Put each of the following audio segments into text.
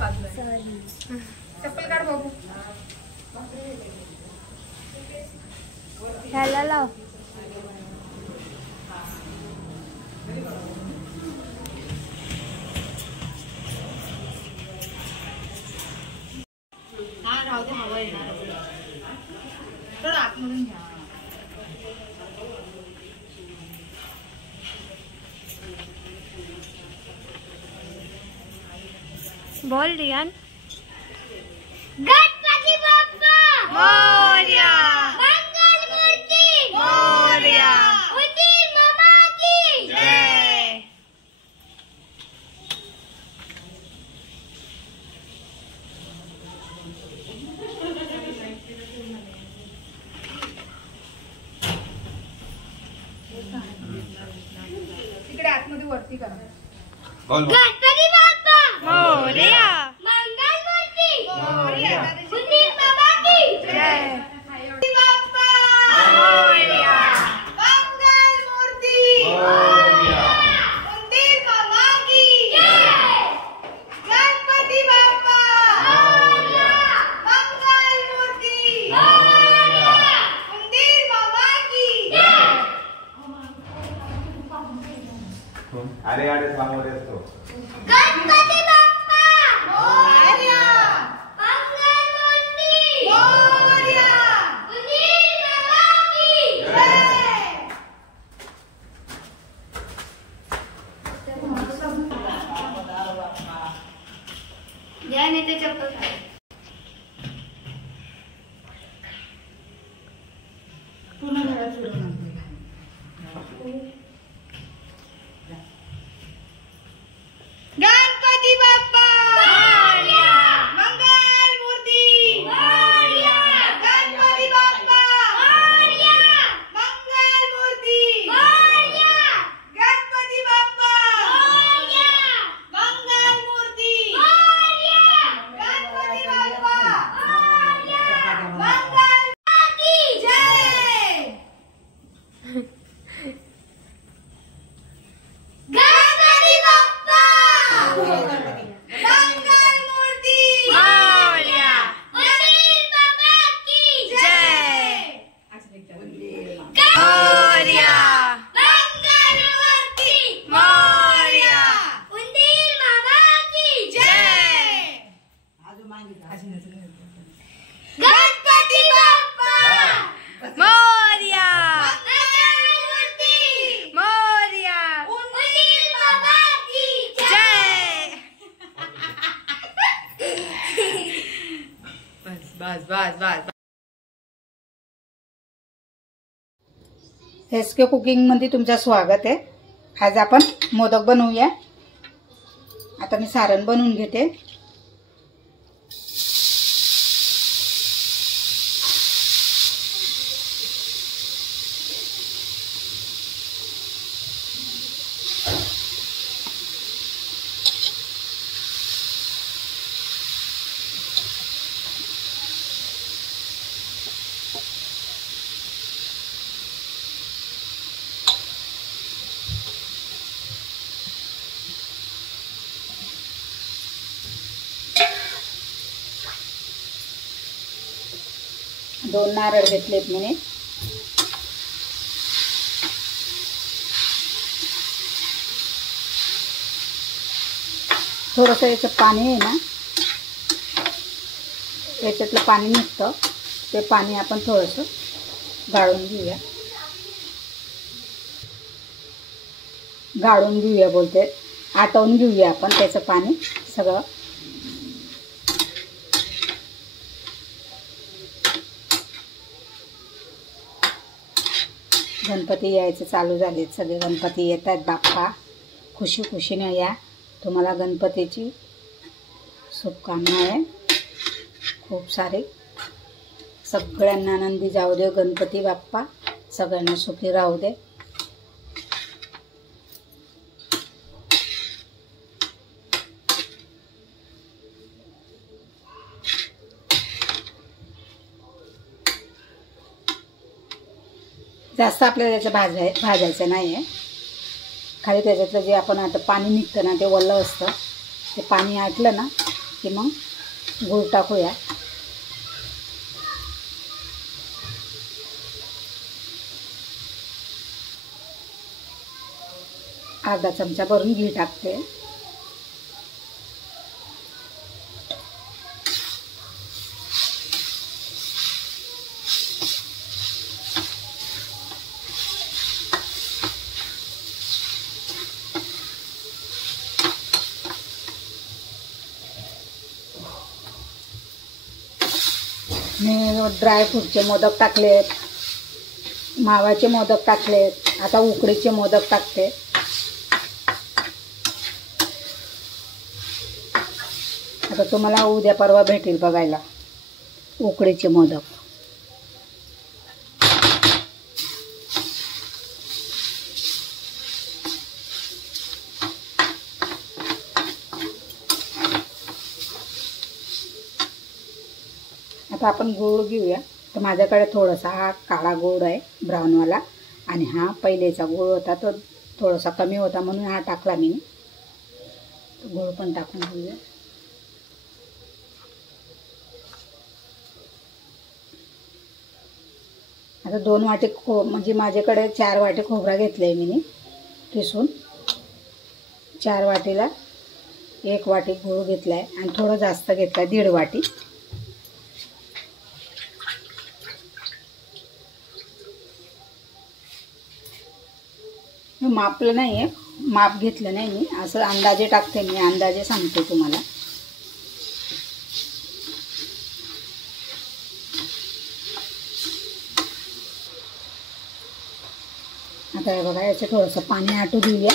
बाजूला चप्पल काढ बाबू ह्याला लाव हा राहू दे हवा येणार थोडं आतमधून घ्या बोल रियान गणपती बाप्पा मोरया मंगल मूर्ती मोरया उंदीर मामा की जय तिकडे आतमध्ये वरती करा गणपती बाप्पा मोरया मंगल मूर्ती मोरया उंदीर मामा की जय गणपती बाप्पा मोरया मंगल मूर्ती उंदीर मामा की गणपती बाप्पा मंगल मूर्ती उंदीर मामा की अरे अरे समोर येतो गणपती बाप्पा मोरया मंगल मूर्ती मोरया उंदीर मामा की जय या नेते चप्पल काढ पूर्ण घरात फिरून आणते गणपती बाप्पा मंगल मूर्ती गणपती बाप्पा मंगल मूर्ती गणपती बाप्पा मंगल मूर्ती गणपती बाप्पा मंगल की जय गणपती बाप्पा मंगल मूर्ती मोरया उंदीर मामा की जय मोरया मंगल मूर्ती मोरया उंदीर मामा की जय गणपती बाप्पा मोरया मंगल मूर्ती मोरया उंदीर मामा की जय बस बस बस बस एसके कुकिंग मध्ये तुमचं स्वागत आहे। आज आपण मोदक बनवूया। आता मी सारण बनवून घेते। दोन नारळ घेतलेत मी। थोडंसं याचं पाणी आहे ना, याच्यातलं पाणी निघतं, ते पाणी आपण थोडंसं गाळून घेऊया। गाळून घेऊया बोलते, आटवून घेऊया आपण त्याचं पाणी सगळं। गणपती यायचे चालू झाले, सगळे गणपती येत आहेत बाप्पा। खुशी खुशीने या, तुम्हाला गणपतीची शुभकामना आहे खूप सारे। सगळ्यांना आनंदी जाऊ दे गणपती बाप्पा, सगळ्यांना सुखी राहू दे। जास्त आपल्याला त्याचं भाजायचं नाही आहे। खाली त्याच्यातलं जे आपण आता पाणी निघतं ना, ते ओलं असतं, ते पाणी आटलं ना की मग गूळ टाकूया. अर्धा चमचा भरून घी टाकते. मी ड्रायफ्रूटचे मोदक टाकलेत, माव्याचे मोदक टाकलेत, आता उकडीचे मोदक टाकते. आता तुम्हाला उद्या परवा भेटेल बघायला उकडीचे मोदक. आता आपण गूळ घेऊया. तर माझ्याकडे थोडासा हा काळा गूळ आहे ब्राऊनवाला, आणि हा पहिलेचा गूळ होता तो थोडासा कमी होता म्हणून हा टाकला मी. गूळ पण टाकून घेऊया. आता 2 वाटी म्हणजे माझ्याकडे 4 वाटी खोबरा घेतलं आहे मी किसून. 4 वाटीला 1 वाटी गूळ घेतला आहे आणि थोडं जास्त घेतलं आहे, 1.5 वाटी. मी मापलं नाही आहे, माप घेतलं नाही मी, असं अंदाजे टाकते मी, अंदाजे सांगते तुम्हाला. आता हे बघा, याचं थोडंसं पाणी आटू देऊया.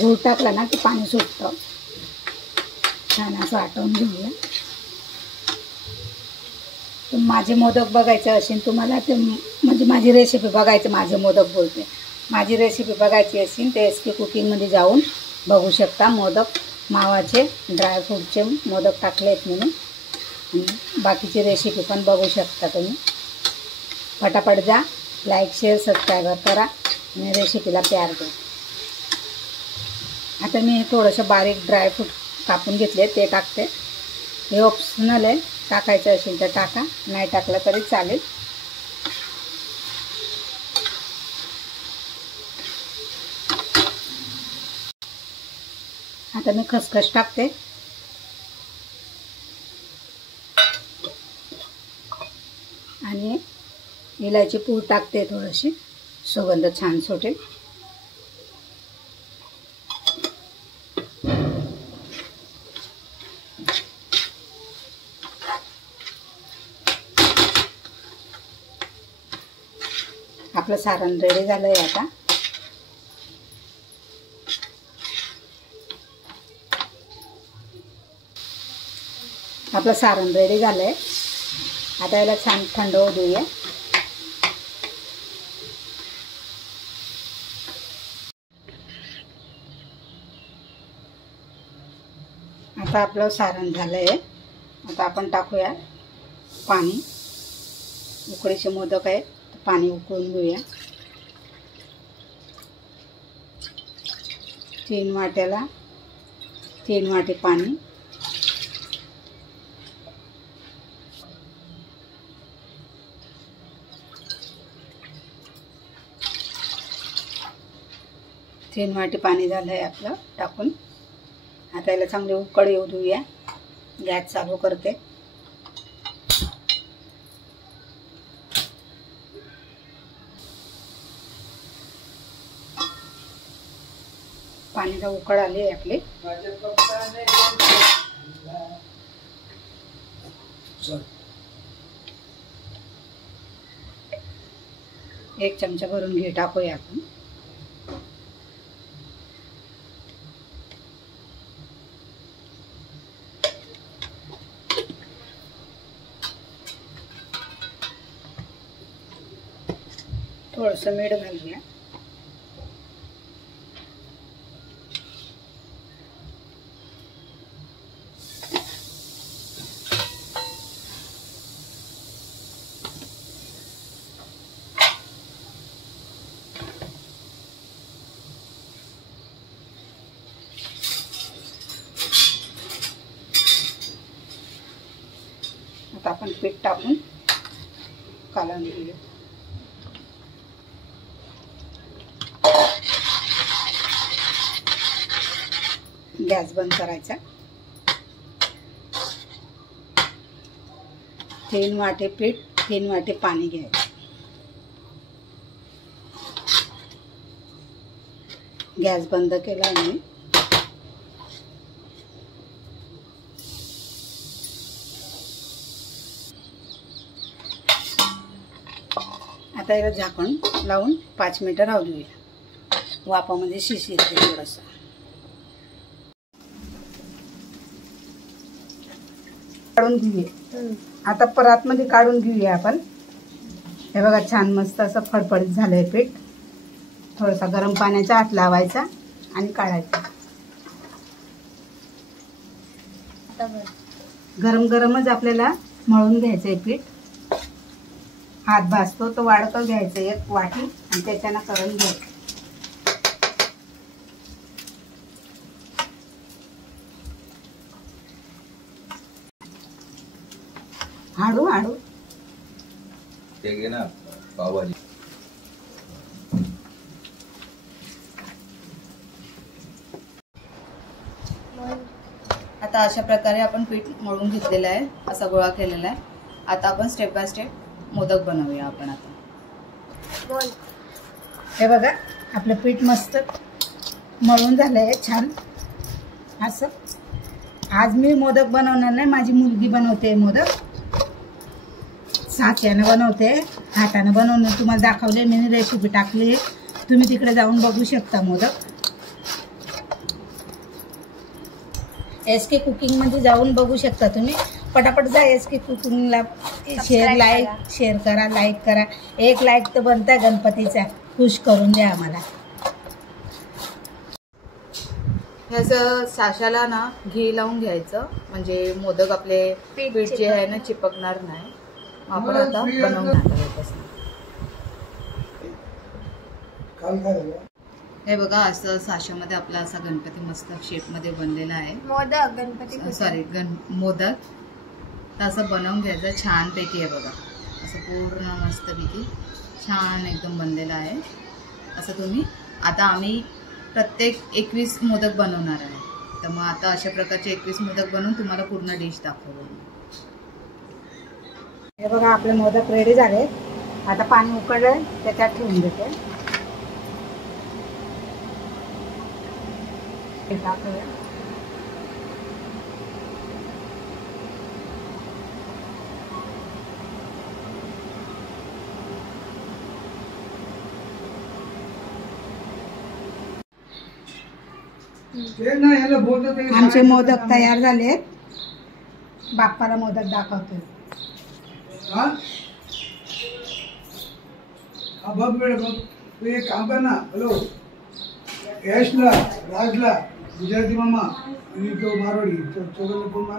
गूळ टाकला ना की पाणी सुटतं. छान असं आटवून घेऊया. तर माझे मोदक बघायचे असेल तुम्हाला, ते म्हणजे माझी रेसिपी बघायचं, माझे मोदक बोलते, माझी रेसिपी बघायची असेल ते SK कुकिंगमध्ये जाऊन बघू शकता. मोदक मावाचे ड्रायफ्रूटचे मोदक टाकले आहेत म्हणून, बाकीची रेसिपी पण बघू शकता तुम्ही. फटाफट जा, लाईक शेअर सबस्क्राईब करा आणि रेसिपीला प्यार द्या. आता मी थोडंसं बारीक ड्रायफ्रूट कापून घेतले ते टाकते. हे ऑप्शनल आहे, टाकायचं असेल तर टाका, नाही टाकलं तरी चालेल. आता मी खसखस टाकते आणि इलायची पूड टाकते, थोडीशी सुगंध छान सुटेल. आपलं सारण रेडी झालंय. आता आपलं सारण रेडी झालंय. आता याला छान थंड होऊ देऊया. आता आपलं सारण झालंय. आता आपण टाकूया पाणी. उकडीचे मोदक आहे, पाणी उकळून घेऊया. 3 वाट्याला 3 वाटी पाणी. तीन वाटी पाणी झालं आहे आपलं टाकून. आता याला चांगली उकळ येऊ देऊया. गॅस चालू करते. पाणीला उकळ आली आहे आपली. एक चमचा भरून घी टाकूया आपण. थोडंसं मीठ घालूया. आता आपण पीठ टाकून कालवून घेऊया. गॅस बंद करायचा. 3 वाटे पीठ 3 वाटे पाणी घ्यायचं. गॅस बंद केला मी. आता याला झाकण लावून 5 मिनिटं राहू देऊया. वाफामध्ये शिशी येते थोडंसं. काढून घेऊया. आता परातमध्ये काढून घेऊया आपण. हे बघा छान मस्त असं फडफडीत झालंय पीठ. थोडासा गरम पाण्याचा हात लावायचा आणि काढायचा. गरम गरमच आपल्याला मळून घ्यायचंय पीठ. हात भाजतो तो वाढतं घ्यायचं 1 वाटी आणि त्याच्यानं करून घ्यायचं. हाडू हाडू ते घे ना पावभाजी. आता अशा प्रकारे आपण पीठ मळून घेतलेलं आहे. असा गोळा केलेला आहे. आता आपण स्टेप बाय स्टेप मोदक बनवूया आपण. आता हे बघा आपलं पीठ मस्त मळून झालंय छान असं. आज मी मोदक बनवणार नाही, माझी मुलगी बनवते मोदक. साच्यानं बनवते, हातानं बनवणं तुम्हाला दाखवले मी, रेसिपी टाकली. तुम्ही तिकडे जाऊन बघू शकता मोदक. SK कुकिंग मध्ये जाऊन बघू शकता तुम्ही. पटापट जा SK कुकिंगला. शेअर करा, लाईक करा. 1 लाईक तर बनता गणपतीचा. खुश करून द्या आम्हाला. ह्याचं साशाला ना घी लावून घ्यायचं म्हणजे मोदक आपले पीठ जे आहे ना चिपकणार नाही. आपण आता बनवून हे बघा असं साशामध्ये आपला असा गणपती मस्त शेपमध्ये बनलेला आहे. मोदक गणपती सॉरी मोदक. तर असं बनवून घ्यायचं छानपैकी. आहे बघा असं पूर्ण मस्तपैकी छान एकदम बनलेलं आहे. असं तुम्ही आता आम्ही प्रत्येक 21 मोदक बनवणार आहे. तर मग आता अशा प्रकारचे 21 मोदक बनवून तुम्हाला पूर्ण डिश दाखवू. हे बघा आपले मोदक रेडी झाले. आता पाणी उकळलंय त्याच्यात ठेवून देते. आमचे मोदक तयार झालेत. बाप्पाला मोदक दाखवतोय. बघ वेळ बघ. तू एक काम कर ना. हॅलो यशला राजला गुजराती मामा आणि तो मारवाडी चौघांना फोन मार.